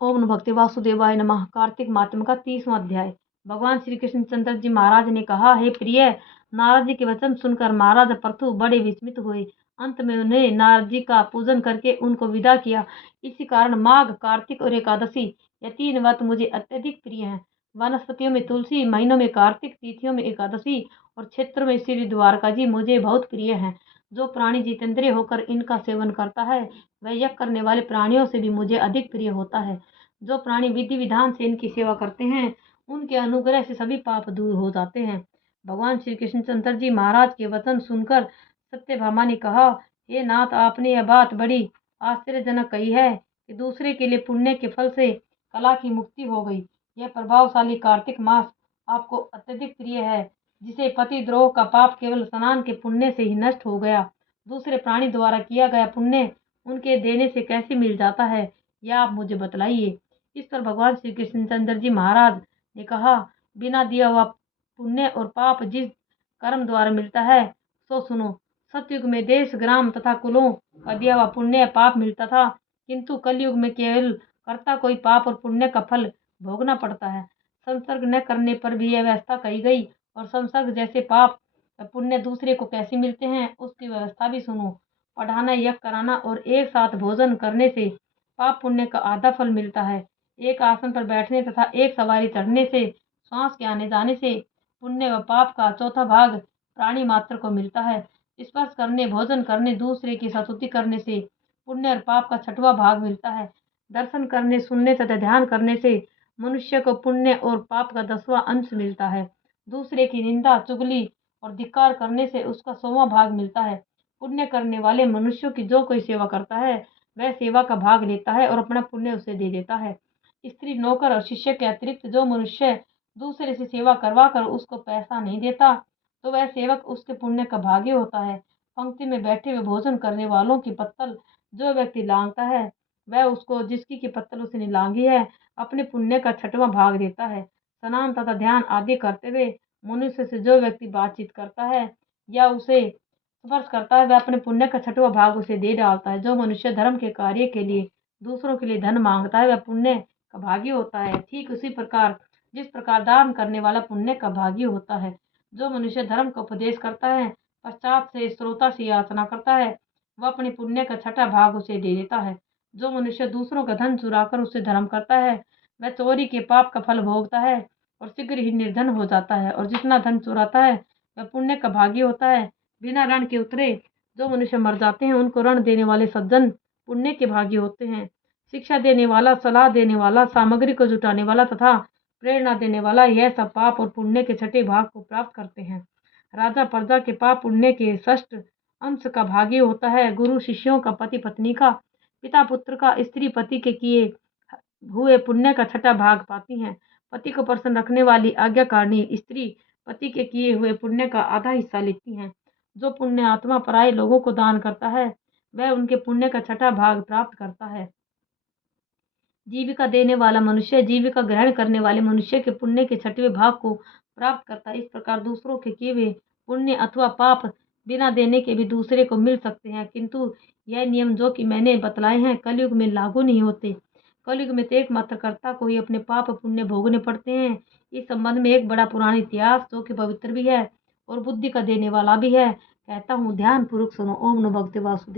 ओम नमो भगवते वासुदेवाय नमः। कार्तिक मात्म का 30वां अध्याय। भगवान श्री कृष्ण चंद्र जी महाराज ने कहा, हे प्रिय, नारद जी के वचन सुनकर महाराज पृथु बड़े विस्मित हुए। अंत में उन्हें नारद जी का पूजन करके उनको विदा किया। इसी कारण माघ, कार्तिक और एकादशी ये 3 व्रत मुझे अत्यधिक प्रिय हैं। वनस्पतियों में तुलसी, महीनों में कार्तिक, तिथियों में एकादशी और क्षेत्र में श्री द्वारका जी मुझे बहुत प्रिय हैं। जो प्राणी जितेंद्रिय होकर इनका सेवन करता है वह यज्ञ करने वाले प्राणियों से भी मुझे अधिक प्रिय होता है। जो प्राणी विधि विधान से इनकी सेवा करते हैं उनके अनुग्रह से सभी पाप दूर हो जाते हैं। भगवान श्री कृष्णचंद्र जी महाराज के वचन सुनकर सत्यभामा ने कहा, हे नाथ, आपने यह बात बड़ी आश्चर्यजनक कही है कि दूसरे के लिए पुण्य के फल से कला की मुक्ति हो गई। यह प्रभावशाली कार्तिक मास आपको अत्यधिक प्रिय है, जिसे पतिद्रोह का पाप केवल स्नान के पुण्य से ही नष्ट हो गया। दूसरे प्राणी द्वारा किया गया पुण्य उनके देने से कैसे मिल जाता है, यह आप मुझे बतलाइए। इस पर भगवान श्री कृष्णचंद्र जी महाराज ने कहा, बिना दिया हुआ पुण्य और पाप जिस कर्म द्वारा मिलता है सो सुनो। सतयुग में देश, ग्राम तथा कुलों का दिया हुआ पुण्य पाप मिलता था, किंतु कलयुग में केवल कर्ता कोई पाप और पुण्य का फल भोगना पड़ता है। संसर्ग न करने पर भी यह व्यवस्था कही गई, और संसर्ग जैसे पाप पुण्य दूसरे को कैसे मिलते हैं उसकी व्यवस्था भी सुनो। पढ़ाना, यज्ञ कराना और एक साथ भोजन करने से पाप पुण्य का आधा फल मिलता है। एक आसन पर बैठने तथा एक सवारी चढ़ने से, श्वास के आने जाने से पुण्य व पाप का चौथा भाग प्राणी मात्र को मिलता है। स्पर्श करने, भोजन करने, दूसरे की स्तुति करने से पुण्य और पाप का 6वां भाग मिलता है। दर्शन करने, सुनने तथा ध्यान करने से मनुष्य को पुण्य और पाप का 10वां अंश मिलता है। दूसरे की निंदा, चुगली और धिक्कार करने से उसका 100वां भाग मिलता है। पुण्य करने वाले मनुष्यों की जो कोई सेवा करता है वह सेवा का भाग लेता है और अपना पुण्य उसे दे देता है। स्त्री, नौकर और शिष्य के अतिरिक्त जो मनुष्य दूसरे से सेवा करवा कर उसको पैसा नहीं देता तो वह सेवक उसके पुण्य का भागी होता है। पंक्ति में बैठे हुए भोजन करने वालों की पत्तल जो व्यक्ति लांघता है वह उसको, जिसकी की पत्तल उसने लांघी है, अपने पुण्य का 6वां भाग देता है। स्नान तथा ध्यान आदि करते हुए मनुष्य से जो व्यक्ति बातचीत करता है या उसे स्पर्श करता है वह अपने पुण्य का 6वां भाग उसे दे डालता है। जो मनुष्य धर्म के कार्य के लिए दूसरों के लिए धन मांगता है वह पुण्य का भागी होता है। ठीक उसी प्रकार जिस प्रकार दान करने वाला पुण्य का भागी होता है। जो मनुष्य धर्म का उपदेश करता है पश्चात से श्रोता से याचना करता है वह अपने पुण्य का 6वां भाग उसे दे देता है। जो मनुष्य दूसरों का धन चुराकर उससे धर्म करता है वह चोरी के पाप का फल भोगता है और शीघ्र ही निर्धन हो जाता है। और जितना धन चुराता है वह पुण्य का भागी होता है। बिना ऋण के उतरे जो मनुष्य मर जाते हैं उनको ऋण देने वाले सज्जन पुण्य के भागी होते हैं। शिक्षा देने वाला, सलाह देने वाला, सामग्री को जुटाने वाला तथा प्रेरणा देने वाला, यह सब पाप और पुण्य के 6ठे भाग को प्राप्त करते हैं। राजा प्रजा के पाप पुण्य के 6ठ अंश का भागी होता है। गुरु शिष्यों का, पति पत्नी का, पिता पुत्र का, स्त्री पति के किए हुए पुण्य का 6ठा भाग पाती हैं। पति को प्रसन्न रखने वाली आज्ञाकारिणी स्त्री पति के किए हुए पुण्य का आधा हिस्सा लेती हैं। जो पुण्य आत्मा पराये लोगों को दान करता है वह उनके पुण्य का 6ठा भाग प्राप्त करता है। जीविका देने वाला मनुष्य जीविका ग्रहण करने वाले मनुष्य के पुण्य के 6वें भाग को प्राप्त करता है। इस प्रकार दूसरों के किए हुए पुण्य अथवा पाप बिना देने के भी दूसरे को मिल सकते हैं, किंतु यह नियम जो कि मैंने बतलाए हैं कलयुग में लागू नहीं होते। कलयुग में तो एकमात्र कर्ता को ही अपने पाप पुण्य भोगने पड़ते हैं। इस संबंध में एक बड़ा पुराण इतिहास जो कि पवित्र भी है और बुद्धि का देने वाला भी है कहता हूँ, ध्यान पूर्वक सुनो। ओम नमो भगवते वासुदेव।